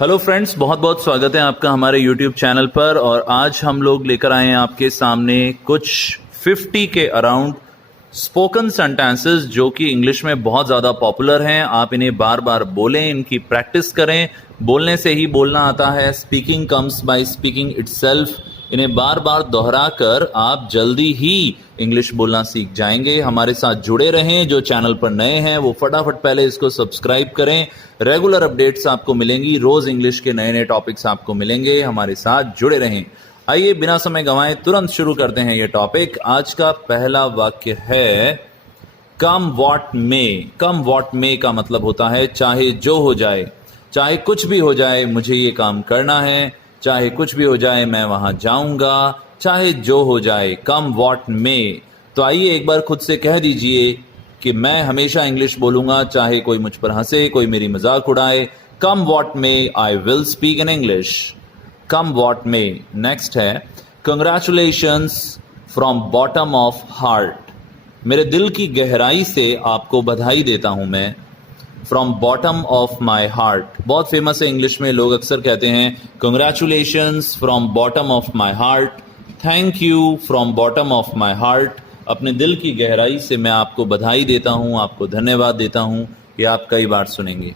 Hello friends, बहुत बहुत स्वागत है आपका हमारे यूट्यूब चैनल पर। और आज हम लोग लेकर आए हैं आपके सामने कुछ 50 के अराउंड स्पोकन सेंटेंसेस जो कि इंग्लिश में बहुत ज़्यादा पॉपुलर हैं। आप इन्हें बार बार बोलें, इनकी प्रैक्टिस करें। बोलने से ही बोलना आता है। Speaking comes by speaking itself. इन्हें बार बार दोहरा कर आप जल्दी ही इंग्लिश बोलना सीख जाएंगे। हमारे साथ जुड़े रहें। जो चैनल पर नए हैं वो फटाफट पहले इसको सब्सक्राइब करें। रेगुलर अपडेट्स आपको मिलेंगी, रोज इंग्लिश के नए नए टॉपिक्स आपको मिलेंगे। हमारे साथ जुड़े रहें। आइए बिना समय गंवाए तुरंत शुरू करते हैं ये टॉपिक। आज का पहला वाक्य है कम वॉट मे। कम वॉट मे का मतलब होता है चाहे जो हो जाए, चाहे कुछ भी हो जाए मुझे ये काम करना है, चाहे कुछ भी हो जाए मैं वहां जाऊंगा, चाहे जो हो जाए, कम वॉट मे। तो आइए एक बार खुद से कह दीजिए कि मैं हमेशा इंग्लिश बोलूंगा, चाहे कोई मुझ पर हंसे, कोई मेरी मजाक उड़ाए। Come what may I will speak in English. Come what may. Next है congratulations from bottom of heart. मेरे दिल की गहराई से आपको बधाई देता हूं मैं। From bottom of my heart बहुत फेमस है इंग्लिश में। लोग अक्सर कहते हैं congratulations from bottom of my heart, thank you from bottom of my heart. अपने दिल की गहराई से मैं आपको बधाई देता हूं, आपको धन्यवाद देता हूं। ये आप कई बार सुनेंगे।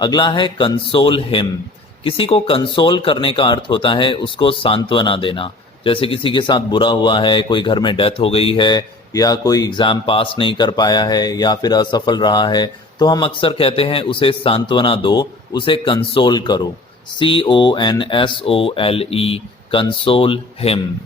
अगला है कंसोल हिम। किसी को कंसोल करने का अर्थ होता है उसको सांत्वना देना। जैसे किसी के साथ बुरा हुआ है, कोई घर में डेथ हो गई है, या कोई एग्जाम पास नहीं कर पाया है, या फिर असफल रहा है, तो हम अक्सर कहते हैं उसे सांत्वना दो, उसे कंसोल करो। CONSOLE, console him.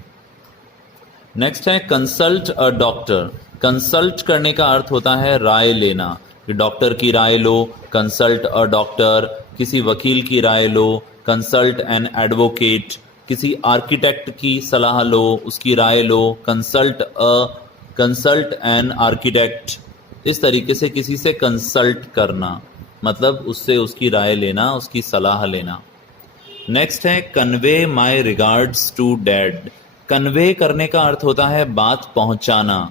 नेक्स्ट है कंसल्ट अ डॉक्टर। कंसल्ट करने का अर्थ होता है राय लेना। डॉक्टर की राय लो, कंसल्ट अ डॉक्टर। किसी वकील की राय लो, कंसल्ट एन एडवोकेट। किसी आर्किटेक्ट की सलाह लो, उसकी राय लो, कंसल्ट एन आर्किटेक्ट। इस तरीके से किसी से कंसल्ट करना मतलब उससे उसकी राय लेना, उसकी सलाह लेना। नेक्स्ट है convey my regards to dad. Convey करने का अर्थ होता है बात पहुंचाना,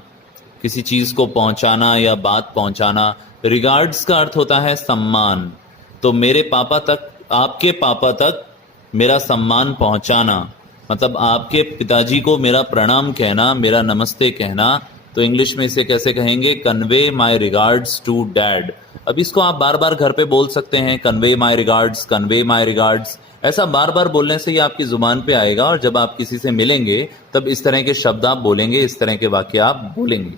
किसी चीज को पहुंचाना या बात पहुंचाना। रिगार्ड्स का अर्थ होता है सम्मान। तो मेरे पापा तक, आपके पापा तक मेरा सम्मान पहुंचाना मतलब आपके पिताजी को मेरा प्रणाम कहना, मेरा नमस्ते कहना। तो इंग्लिश में इसे कैसे कहेंगे? Convey my regards to dad. अब इसको आप बार बार घर पे बोल सकते हैं, convey my regards, convey my regards. ऐसा बार बार बोलने से ये आपकी जुबान पे आएगा और जब आप किसी से मिलेंगे तब इस तरह के शब्द आप बोलेंगे, इस तरह के वाक्य आप बोलेंगे।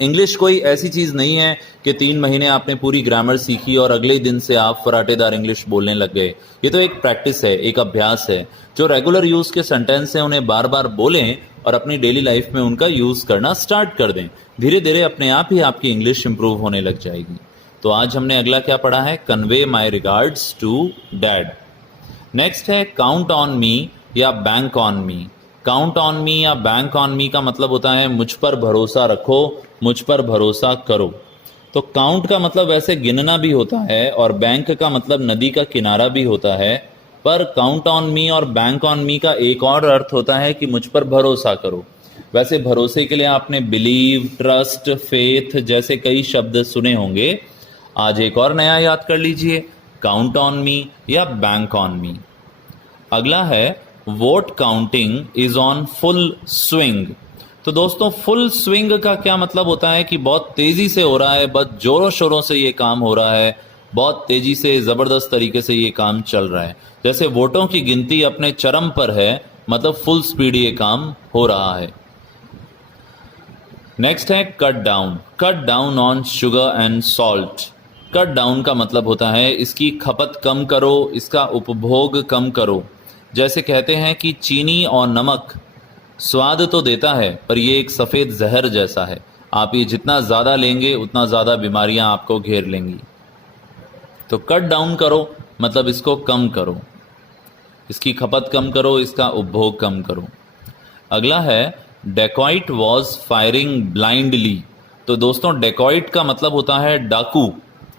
इंग्लिश कोई ऐसी चीज नहीं है कि 3 महीने आपने पूरी ग्रामर सीखी और अगले दिन से आप फराटेदार इंग्लिश बोलने लग गए। ये तो एक प्रैक्टिस है, एक अभ्यास है। जो रेगुलर यूज के सेंटेंस हैं उन्हें बार बार बोलें और अपनी डेली लाइफ में उनका यूज करना स्टार्ट कर दें। धीरे धीरे अपने आप ही आपकी इंग्लिश इंप्रूव होने लग जाएगी। तो आज हमने अगला क्या पढ़ा है? Convey my regards to dad. Next है काउंट ऑन मी या bank on me. Count on me या बैंक ऑन मी का मतलब होता है मुझ पर भरोसा रखो, मुझ पर भरोसा करो। तो काउंट का मतलब वैसे गिनना भी होता है और बैंक का मतलब नदी का किनारा भी होता है। पर काउंट ऑन मी और बैंक ऑन मी का एक और अर्थ होता है कि मुझ पर भरोसा करो। वैसे भरोसे के लिए आपने बिलीव, ट्रस्ट, फेथ जैसे कई शब्द सुने होंगे। आज एक और नया याद कर लीजिए, काउंट ऑन मी या बैंक ऑन मी। अगला है vote counting is on full swing. तो दोस्तों फुल स्विंग का क्या मतलब होता है कि बहुत तेजी से हो रहा है, बहुत जोरों शोरों से ये काम हो रहा है, बहुत तेजी से जबरदस्त तरीके से ये काम चल रहा है। जैसे वोटों की गिनती अपने चरम पर है, मतलब फुल स्पीड ये काम हो रहा है। नेक्स्ट है cut down. Cut down on sugar and salt. Cut down का मतलब होता है इसकी खपत कम करो, इसका उपभोग कम करो। जैसे कहते हैं कि चीनी और नमक स्वाद तो देता है पर ये एक सफ़ेद जहर जैसा है। आप ये जितना ज़्यादा लेंगे उतना ज़्यादा बीमारियां आपको घेर लेंगी। तो कट डाउन करो मतलब इसको कम करो, इसकी खपत कम करो, इसका उपभोग कम करो। अगला है डेकॉइट वॉज फायरिंग ब्लाइंडली। तो दोस्तों डेकॉइट का मतलब होता है डाकू,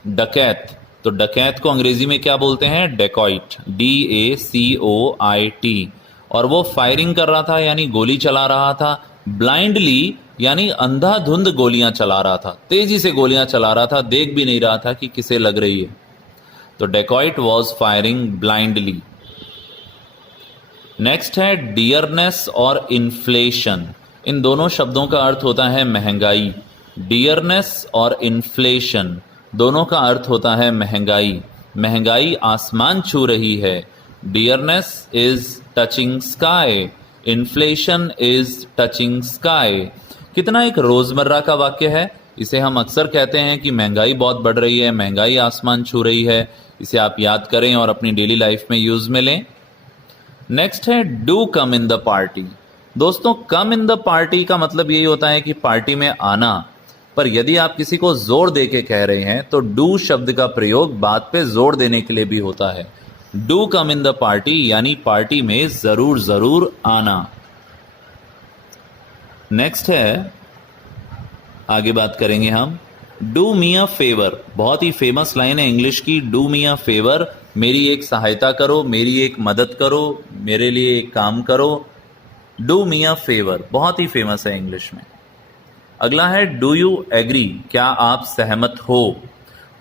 डकैत। तो डकैत को अंग्रेजी में क्या बोलते हैं? डेकॉइट, DACOIT। और वो फायरिंग कर रहा था यानी गोली चला रहा था, ब्लाइंडली यानी अंधाधुंध गोलियां चला रहा था, तेजी से गोलियां चला रहा था, देख भी नहीं रहा था कि किसे लग रही है। तो dacoit was firing blindly. Next है डियरनेस और इन्फ्लेशन। इन दोनों शब्दों का अर्थ होता है महंगाई। डियरनेस और इन्फ्लेशन दोनों का अर्थ होता है महंगाई। महंगाई आसमान छू रही है। Dearness is touching sky, inflation is touching sky. कितना एक रोजमर्रा का वाक्य है। इसे हम अक्सर कहते हैं कि महंगाई बहुत बढ़ रही है, महंगाई आसमान छू रही है। इसे आप याद करें और अपनी डेली लाइफ में यूज में लें। नेक्स्ट है do come in the party. दोस्तों, कम इन द पार्टी का मतलब यही होता है कि पार्टी में आना। पर यदि आप किसी को जोर दे के कह रहे हैं तो डू शब्द का प्रयोग बात पे जोर देने के लिए भी होता है। Do come in the party यानी पार्टी में जरूर जरूर आना। नेक्स्ट है, आगे बात करेंगे हम डू मी अ फेवर। बहुत ही फेमस लाइन है इंग्लिश की, डू मी अ फेवर। मेरी एक सहायता करो, मेरी एक मदद करो, मेरे लिए एक काम करो। डू मी अ फेवर बहुत ही फेमस है इंग्लिश में। अगला है डू यू एग्री। क्या आप सहमत हो।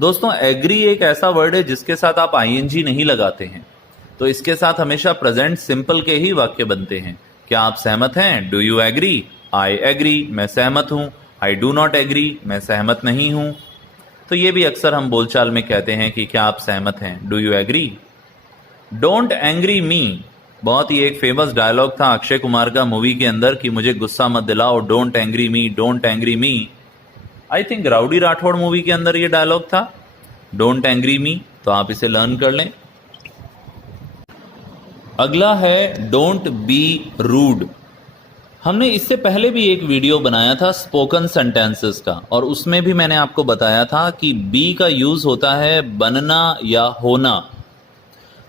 दोस्तों, एग्री एक ऐसा वर्ड है जिसके साथ आप आईएनजी नहीं लगाते हैं, तो इसके साथ हमेशा प्रेजेंट सिंपल के ही वाक्य बनते हैं। क्या आप सहमत हैं। Do you agree. I agree, मैं सहमत हूं। आई डू नॉट एग्री, मैं सहमत नहीं हूं। तो ये भी अक्सर हम बोलचाल में कहते हैं कि क्या आप सहमत हैं। Do you agree. Don't angry me बहुत ही एक फेमस डायलॉग था अक्षय कुमार का मूवी के अंदर कि मुझे गुस्सा मत दिलाओ, don't angry me, don't angry me. I think rowdy Rathore movie के अंदर ये डायलॉग था, डोंट एंग्री मी। तो आप इसे लर्न कर लें। अगला है डोंट बी रूड। हमने इससे पहले भी एक वीडियो बनाया था स्पोकन सेंटेंसेस का, और उसमें भी मैंने आपको बताया था कि बी का यूज होता है बनना या होना।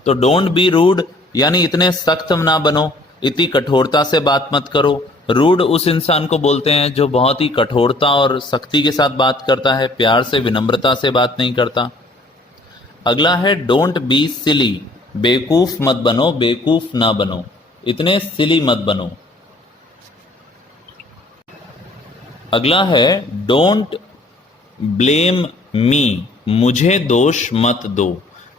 तो डोंट बी रूड यानी इतने सख्त ना बनो, इतनी कठोरता से बात मत करो। रूड उस इंसान को बोलते हैं जो बहुत ही कठोरता और सख्ती के साथ बात करता है, प्यार से विनम्रता से बात नहीं करता। अगला है डोंट बी सिली। बेवकूफ मत बनो, बेवकूफ ना बनो, इतने सिली मत बनो। अगला है डोंट ब्लेम मी। मुझे दोष मत दो।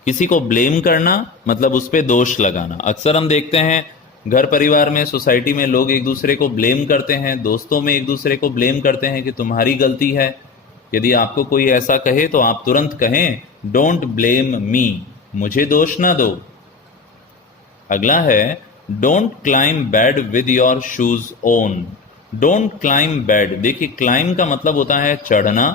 किसी को ब्लेम करना मतलब उस पर दोष लगाना। अक्सर हम देखते हैं घर परिवार में, सोसाइटी में लोग एक दूसरे को ब्लेम करते हैं, दोस्तों में एक दूसरे को ब्लेम करते हैं कि तुम्हारी गलती है। यदि आपको कोई ऐसा कहे तो आप तुरंत कहें डोंट ब्लेम मी, मुझे दोष ना दो। अगला है don't climb bed with your shoes on. Don't climb bed, देखिए क्लाइम का मतलब होता है चढ़ना,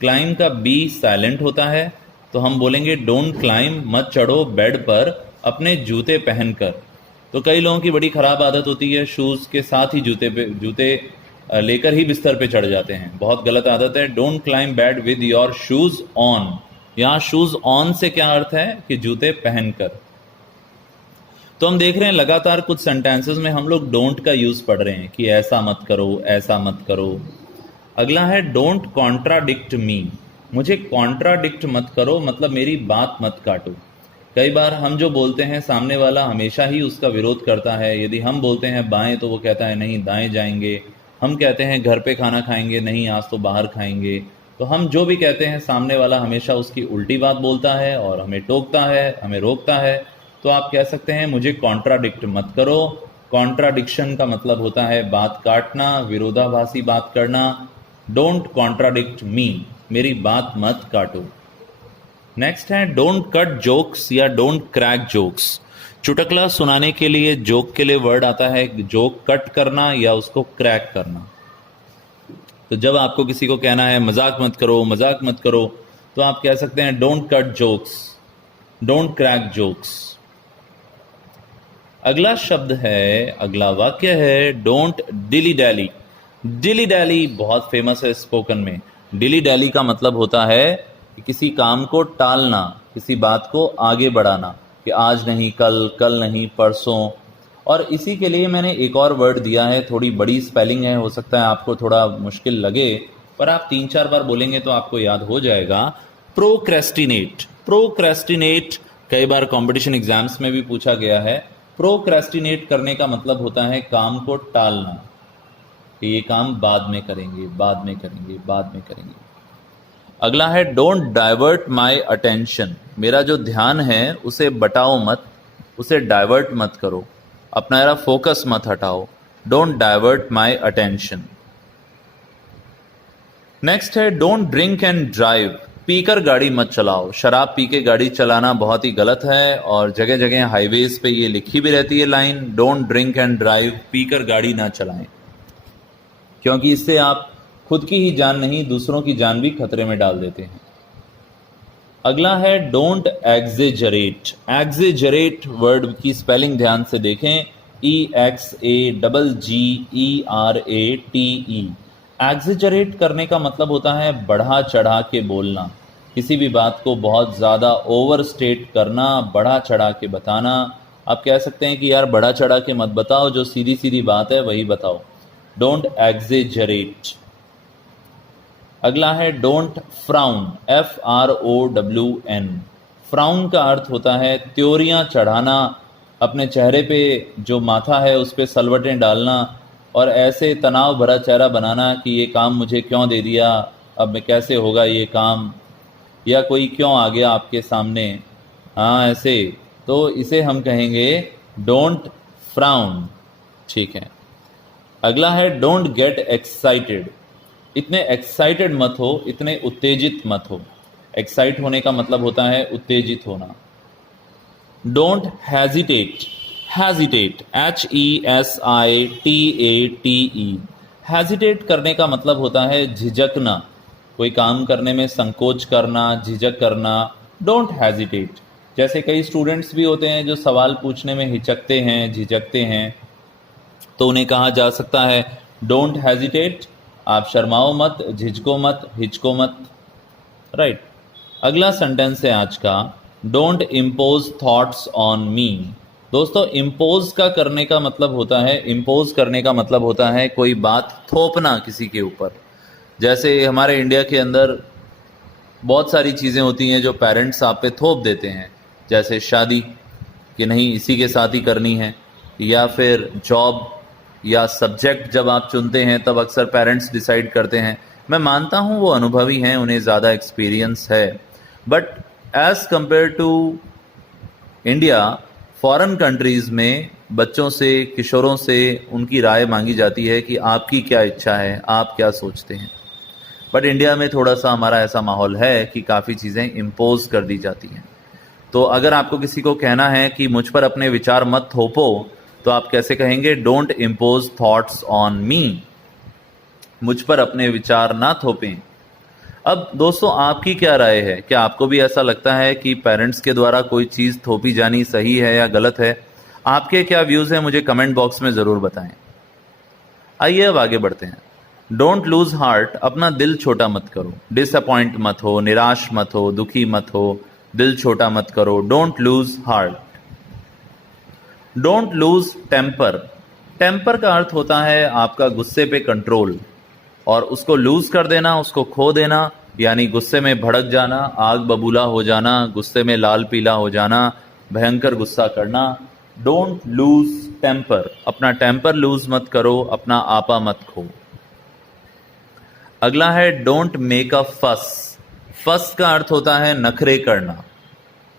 क्लाइम का बी साइलेंट होता है, तो हम बोलेंगे डोंट क्लाइम, मत चढ़ो बेड पर अपने जूते पहनकर। तो कई लोगों की बड़ी खराब आदत होती है शूज के साथ ही जूते लेकर ही बिस्तर पे चढ़ जाते हैं, बहुत गलत आदत है। Don't climb bed with your shoes on. यहाँ शूज ऑन से क्या अर्थ है कि जूते पहनकर। तो हम देख रहे हैं लगातार कुछ सेंटेंसेस में हम लोग डोंट का यूज पढ़ रहे हैं कि ऐसा मत करो, ऐसा मत करो। अगला है डोंट कॉन्ट्राडिक्ट मी। मुझे कॉन्ट्राडिक्ट मत करो मतलब मेरी बात मत काटो। कई बार हम जो बोलते हैं सामने वाला हमेशा ही उसका विरोध करता है। यदि हम बोलते हैं बाएं तो वो कहता है नहीं दाएं जाएंगे। हम कहते हैं घर पे खाना खाएंगे, नहीं आज तो बाहर खाएंगे। तो हम जो भी कहते हैं सामने वाला हमेशा उसकी उल्टी बात बोलता है और हमें टोकता है, हमें रोकता है। तो आप कह सकते हैं मुझे कॉन्ट्राडिक्ट मत करो। कॉन्ट्राडिक्शन का मतलब होता है बात काटना, विरोधाभासी बात करना। डोंट कॉन्ट्राडिक्ट मी, मेरी बात मत काटो। नेक्स्ट है डोंट कट जोक्स या डोंट क्रैक जोक्स। चुटकला सुनाने के लिए जोक के लिए वर्ड आता है जोक कट करना या उसको क्रैक करना। तो जब आपको किसी को कहना है मजाक मत करो, मजाक मत करो, तो आप कह सकते हैं don't cut jokes, don't crack jokes. अगला शब्द है, अगला वाक्य है don't Dili daily. Dili daily बहुत फेमस है स्पोकन में। डिली डैली का मतलब होता है कि किसी काम को टालना, किसी बात को आगे बढ़ाना, कि आज नहीं कल, कल नहीं परसों। और इसी के लिए मैंने एक और वर्ड दिया है, थोड़ी बड़ी स्पेलिंग है, हो सकता है आपको थोड़ा मुश्किल लगे, पर आप 3-4 बार बोलेंगे तो आपको याद हो जाएगा। प्रोक्रेस्टिनेट। प्रोक्रेस्टिनेट कई बार कंपटीशन एग्जाम्स में भी पूछा गया है। प्रोक्रेस्टिनेट करने का मतलब होता है काम को टालना, कि ये काम बाद में करेंगे, बाद में करेंगे, बाद में करेंगे। अगला है डोंट डाइवर्ट माई अटेंशन। मेरा जो ध्यान है उसे बटाओ मत, उसे डाइवर्ट मत करो, अपना मेरा फोकस मत हटाओ। Don't divert my attention. Next है डोंट ड्रिंक एंड ड्राइव। पीकर गाड़ी मत चलाओ। शराब पी के गाड़ी चलाना बहुत ही गलत है और जगह जगह हाईवेज पे ये लिखी भी रहती है line, don't drink and drive, पीकर गाड़ी ना चलाएं, क्योंकि इससे आप खुद की ही जान नहीं दूसरों की जान भी खतरे में डाल देते हैं। अगला है डोंट एग्जेजरेट। एग्जेजरेट वर्ड की स्पेलिंग ध्यान से देखें, EXAGGERATE। एग्जेजरेट करने का मतलब होता है बढ़ा चढ़ा के बोलना, किसी भी बात को बहुत ज़्यादा ओवर स्टेट करना, बढ़ा चढ़ा के बताना। आप कह सकते हैं कि यार बढ़ा चढ़ा के मत बताओ, जो सीधी सीधी बात है वही बताओ। Don't exaggerate. अगला है डोंट फ्राउन। FROWN। फ्राउन का अर्थ होता है त्योरियां चढ़ाना, अपने चेहरे पे जो माथा है उस पर सलवटें डालना और ऐसे तनाव भरा चेहरा बनाना कि ये काम मुझे क्यों दे दिया, अब मैं कैसे होगा ये काम, या कोई क्यों आ गया आपके सामने, हाँ ऐसे, तो इसे हम कहेंगे डोंट फ्राउन। ठीक है। अगला है डोंट गेट एक्साइटेड। इतने एक्साइटेड मत हो, इतने उत्तेजित मत हो। एक्साइट होने का मतलब होता है उत्तेजित होना। Don't hesitate. Hesitate HESITATE। Hesitate करने का मतलब होता है झिझकना, कोई काम करने में संकोच करना, झिझक करना। Don't hesitate. जैसे कई स्टूडेंट्स भी होते हैं जो सवाल पूछने में हिचकते हैं, झिझकते हैं, तो उन्हें कहा जा सकता है डोंट हेजिटेट, आप शर्माओ मत, झिझको मत, हिचको मत। राइट। अगला सेंटेंस है आज का, don't impose thoughts on me. दोस्तों इम्पोज का करने का मतलब होता है, इम्पोज करने का मतलब होता है कोई बात थोपना किसी के ऊपर। जैसे हमारे इंडिया के अंदर बहुत सारी चीज़ें होती हैं जो पेरेंट्स आप पे थोप देते हैं, जैसे शादी कि नहीं इसी के साथ ही करनी है, या फिर जॉब या सब्जेक्ट जब आप चुनते हैं तब अक्सर पेरेंट्स डिसाइड करते हैं। मैं मानता हूँ वो अनुभवी हैं, उन्हें ज़्यादा एक्सपीरियंस है, but as compare to India, foreign countries में बच्चों से, किशोरों से उनकी राय मांगी जाती है कि आपकी क्या इच्छा है, आप क्या सोचते हैं। बट इंडिया में थोड़ा सा हमारा ऐसा माहौल है कि काफ़ी चीज़ें इम्पोज कर दी जाती हैं। तो अगर आपको किसी को कहना है कि मुझ पर अपने विचार मत थोपो, तो आप कैसे कहेंगे? Don't impose thoughts on me. मुझ पर अपने विचार ना थोपें। अब दोस्तों आपकी क्या राय है? क्या आपको भी ऐसा लगता है कि पेरेंट्स के द्वारा कोई चीज़ थोपी जानी सही है या गलत है? आपके क्या व्यूज़ हैं मुझे कमेंट बॉक्स में ज़रूर बताएं। आइए अब आगे बढ़ते हैं। Don't lose heart. अपना दिल छोटा मत करो। डिसअपॉइंट मत हो, निराश मत हो, दुखी मत हो, दिल छोटा मत करो। Don't lose heart. Don't lose temper. Temper का अर्थ होता है आपका गुस्से पे कंट्रोल, और उसको लूज कर देना, उसको खो देना, यानी गुस्से में भड़क जाना, आग बबूला हो जाना, गुस्से में लाल पीला हो जाना, भयंकर गुस्सा करना। Don't lose temper. अपना टेम्पर लूज मत करो, अपना आपा मत खो। अगला है डोंट मेक अ फस। फस का अर्थ होता है नखरे करना।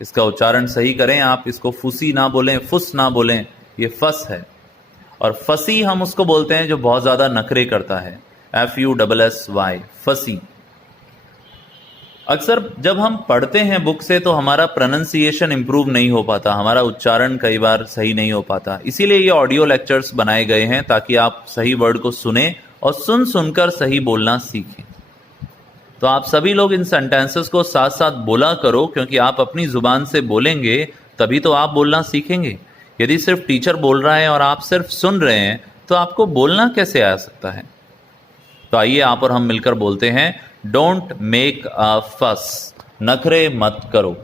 इसका उच्चारण सही करें आप, इसको फुसी ना बोलें, फुस ना बोलें, ये फस है। और फसी हम उसको बोलते हैं जो बहुत ज़्यादा नखरे करता है, FUSSY, फसी। अक्सर जब हम पढ़ते हैं बुक से तो हमारा प्रोनंसिएशन इंप्रूव नहीं हो पाता, हमारा उच्चारण कई बार सही नहीं हो पाता। इसीलिए ये ऑडियो लेक्चर्स बनाए गए हैं ताकि आप सही वर्ड को सुने और सुन सुनकर सही बोलना सीखें। तो आप सभी लोग इन सेंटेंसेस को साथ साथ बोला करो, क्योंकि आप अपनी जुबान से बोलेंगे तभी तो आप बोलना सीखेंगे। यदि सिर्फ टीचर बोल रहा है और आप सिर्फ सुन रहे हैं तो आपको बोलना कैसे आ सकता है? तो आइए आप और हम मिलकर बोलते हैं, डोंट मेक अ फस। नखरे मत करो।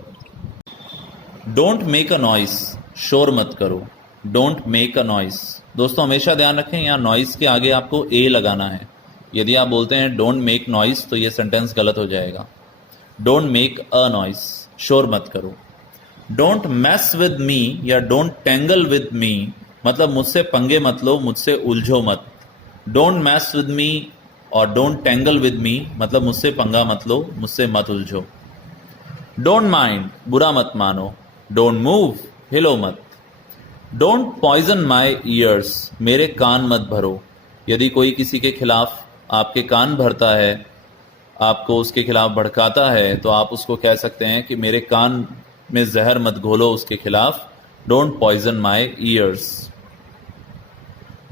Don't make a noise. शोर मत करो। Don't make a noise. दोस्तों हमेशा ध्यान रखें, यहाँ नॉइस के आगे आपको ए लगाना है। यदि आप बोलते हैं डोंट मेक नॉइस तो ये सेंटेंस गलत हो जाएगा। डोंट मेक अ नॉइस, शोर मत करो। डोंट मैस विद मी या डोंट टेंगल विद मी मतलब मुझसे पंगे मत लो, मुझसे उलझो मत। डोंट मैस विद मी और डोंट टेंगल विद मी मतलब मुझसे पंगा मत लो, मुझसे मत उलझो। डोंट माइंड, बुरा मत मानो। डोंट मूव, हिलो मत। डोंट पॉइजन माई ईयर्स, मेरे कान मत भरो। यदि कोई किसी के खिलाफ आपके कान भरता है, आपको उसके खिलाफ भड़काता है, तो आप उसको कह सकते हैं कि मेरे कान में जहर मत घोलो उसके खिलाफ। Don't poison my ears.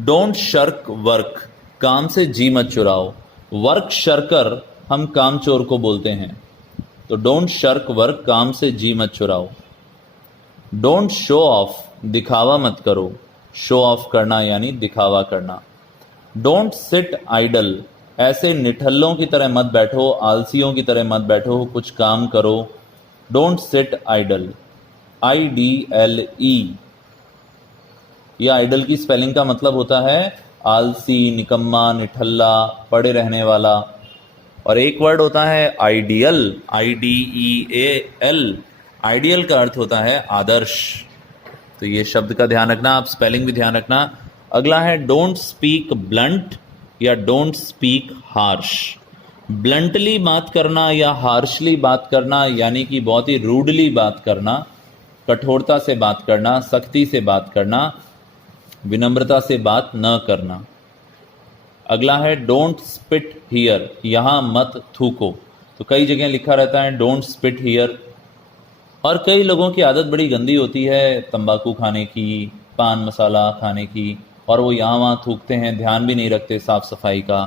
Don't shirk work, काम से जी मत चुराओ। वर्क शर्कर हम काम चोर को बोलते हैं। तो डोंट शर्क वर्क, काम से जी मत चुराओ। डोंट शो ऑफ, दिखावा मत करो। शो ऑफ करना यानी दिखावा करना। डोंट सिट आइडल, ऐसे निठल्लों की तरह मत बैठो, आलसियों की तरह मत बैठो, कुछ काम करो। Don't sit idle, IDLE। यह आइडल की स्पेलिंग का मतलब होता है आलसी, निकम्मा, निठल्ला, पड़े रहने वाला। और एक वर्ड होता है आइडियल, IDEAL। आइडियल का अर्थ होता है आदर्श। तो ये शब्द का ध्यान रखना, आप स्पेलिंग भी ध्यान रखना। अगला है डोंट स्पीक ब्लंट या डोंट स्पीक हार्श। ब्लंटली बात करना या हार्शली बात करना यानी कि बहुत ही रूडली बात करना, कठोरता से बात करना, सख्ती से बात करना, विनम्रता से बात न करना। अगला है डोंट स्पिट हियर, यहां मत थूको। तो कई जगह लिखा रहता है डोंट स्पिट हियर। और कई लोगों की आदत बड़ी गंदी होती है तंबाकू खाने की, पान मसाला खाने की, और वो यहाँ वहाँ थूकते हैं, ध्यान भी नहीं रखते साफ सफाई का।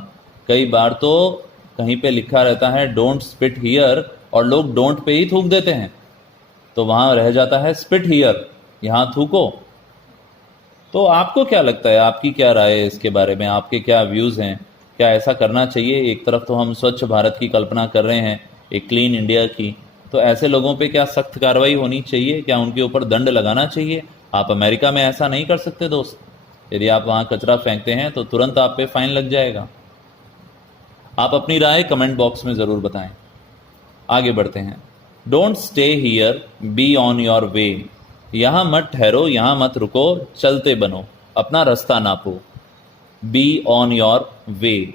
कई बार तो कहीं पे लिखा रहता है डोंट स्पिट हियर और लोग डोंट पे ही थूक देते हैं, तो वहाँ रह जाता है स्पिट हियर, यहाँ थूको। तो आपको क्या लगता है, आपकी क्या राय है इसके बारे में, आपके क्या व्यूज़ हैं? क्या ऐसा करना चाहिए? एक तरफ तो हम स्वच्छ भारत की कल्पना कर रहे हैं, एक क्लीन इंडिया की, तो ऐसे लोगों पे क्या सख्त कार्रवाई होनी चाहिए? क्या उनके ऊपर दंड लगाना चाहिए? आप अमेरिका में ऐसा नहीं कर सकते दोस्त। यदि आप वहाँ कचरा फेंकते हैं तो तुरंत आप पे फाइन लग जाएगा। आप अपनी राय कमेंट बॉक्स में ज़रूर बताएं। आगे बढ़ते हैं। Don't stay here, B on your वे। यहाँ मत ठहरो, यहाँ मत रुको, चलते बनो, अपना रास्ता नापो। Be on your way.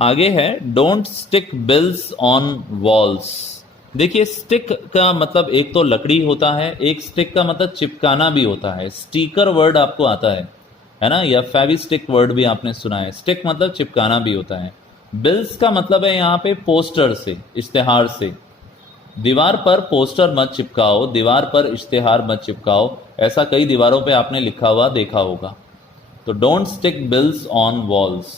आगे है don't stick bills on walls. देखिए, स्टिक का मतलब एक तो लकड़ी होता है, एक स्टिक का मतलब चिपकाना भी होता है। स्टिकर वर्ड आपको आता है ना, या फेविस्टिक वर्ड भी आपने सुना है। स्टिक मतलब चिपकाना भी होता है। बिल्स का मतलब है यहाँ पे पोस्टर से, इश्तेहार से। दीवार पर पोस्टर मत चिपकाओ, दीवार पर इश्तेहार मत चिपकाओ, ऐसा कई दीवारों पे आपने लिखा हुआ देखा होगा। तो don't stick bills on walls.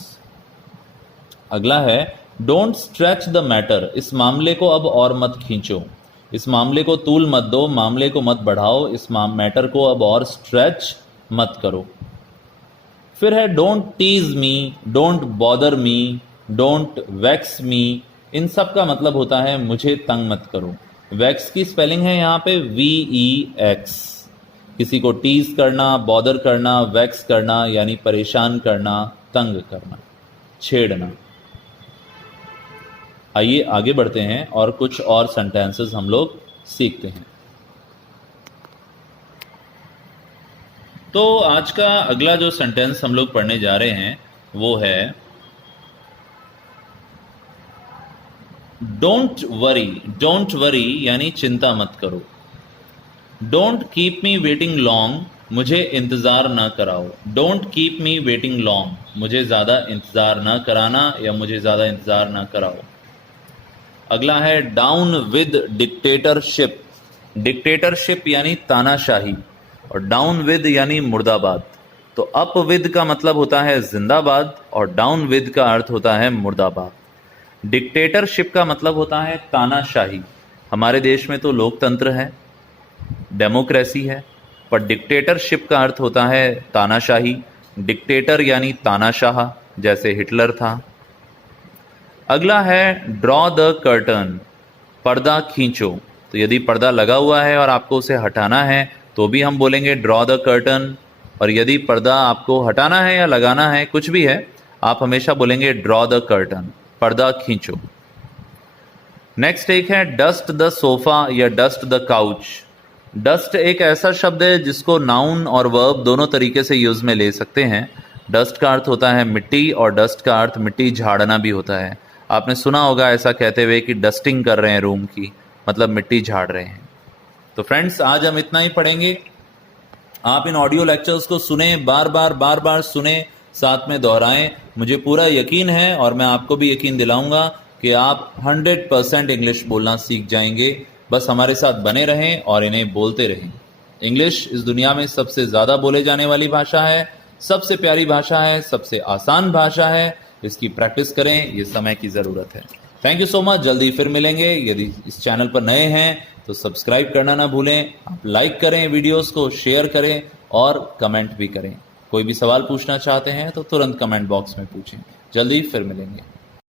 अगला है डोंट स्ट्रेच द मैटर, इस मामले को अब और मत खींचो। इस मामले को तूल मत दो, मामले को मत बढ़ाओ, इस मैटर को अब और स्ट्रेच मत करो। फिर है don't tease me, don't bother me, don't vex me. इन सब का मतलब होता है मुझे तंग मत करो। वैक्स की स्पेलिंग है यहाँ पे VEX। किसी को टीज करना, बॉदर करना, वैक्स करना यानी परेशान करना, तंग करना, छेड़ना। आइए आगे बढ़ते हैं और कुछ और सेंटेंसेस हम लोग सीखते हैं। तो आज का अगला जो सेंटेंस हम लोग पढ़ने जा रहे हैं वो है डोंट वरी। डोंट वरी यानी चिंता मत करो। Don't keep me waiting long, मुझे इंतज़ार ना कराओ। Don't keep me waiting long, मुझे ज़्यादा इंतज़ार ना कराना या मुझे ज़्यादा इंतज़ार ना कराओ। अगला है डाउन विद डिक्टेटरशिप। डिक्टेटरशिप यानी तानाशाही, और डाउन विद यानी मुर्दाबाद। तो अप विद का मतलब होता है जिंदाबाद और डाउन विद का अर्थ होता है मुर्दाबाद। डिक्टेटरशिप का मतलब होता है तानाशाही। हमारे देश में तो लोकतंत्र है, डेमोक्रेसी है, पर डिक्टेटरशिप का अर्थ होता है तानाशाही। डिक्टेटर यानी तानाशाह, जैसे हिटलर था। अगला है ड्रॉ द कर्टन, पर्दा खींचो। तो यदि पर्दा लगा हुआ है और आपको उसे हटाना है तो भी हम बोलेंगे ड्रॉ द कर्टन, और यदि पर्दा आपको हटाना है या लगाना है, कुछ भी है, आप हमेशा बोलेंगे ड्रॉ द कर्टन, पर्दा खींचो। नेक्स्ट एक है डस्ट द सोफा या डस्ट द काउच। डस्ट एक ऐसा शब्द है जिसको नाउन और वर्ब दोनों तरीके से यूज में ले सकते हैं। डस्ट का अर्थ होता है मिट्टी और डस्ट का अर्थ मिट्टी झाड़ना भी होता है। आपने सुना होगा ऐसा कहते हुए कि डस्टिंग कर रहे हैं रूम की, मतलब मिट्टी झाड़ रहे हैं। तो फ्रेंड्स, आज हम इतना ही पढ़ेंगे। आप इन ऑडियो लेक्चर्स को सुने, बार बार सुने, साथ में दोहराएं। मुझे पूरा यकीन है और मैं आपको भी यकीन दिलाऊंगा कि आप 100% इंग्लिश बोलना सीख जाएंगे। बस हमारे साथ बने रहें और इन्हें बोलते रहें। इंग्लिश इस दुनिया में सबसे ज़्यादा बोले जाने वाली भाषा है, सबसे प्यारी भाषा है, सबसे आसान भाषा है। इसकी प्रैक्टिस करें, ये समय की ज़रूरत है। Thank you so much. जल्दी फिर मिलेंगे। यदि इस चैनल पर नए हैं तो सब्सक्राइब करना ना भूलें। आप लाइक करें, वीडियोस को शेयर करें और कमेंट भी करें। कोई भी सवाल पूछना चाहते हैं तो तुरंत कमेंट बॉक्स में पूछें। जल्दी फिर मिलेंगे।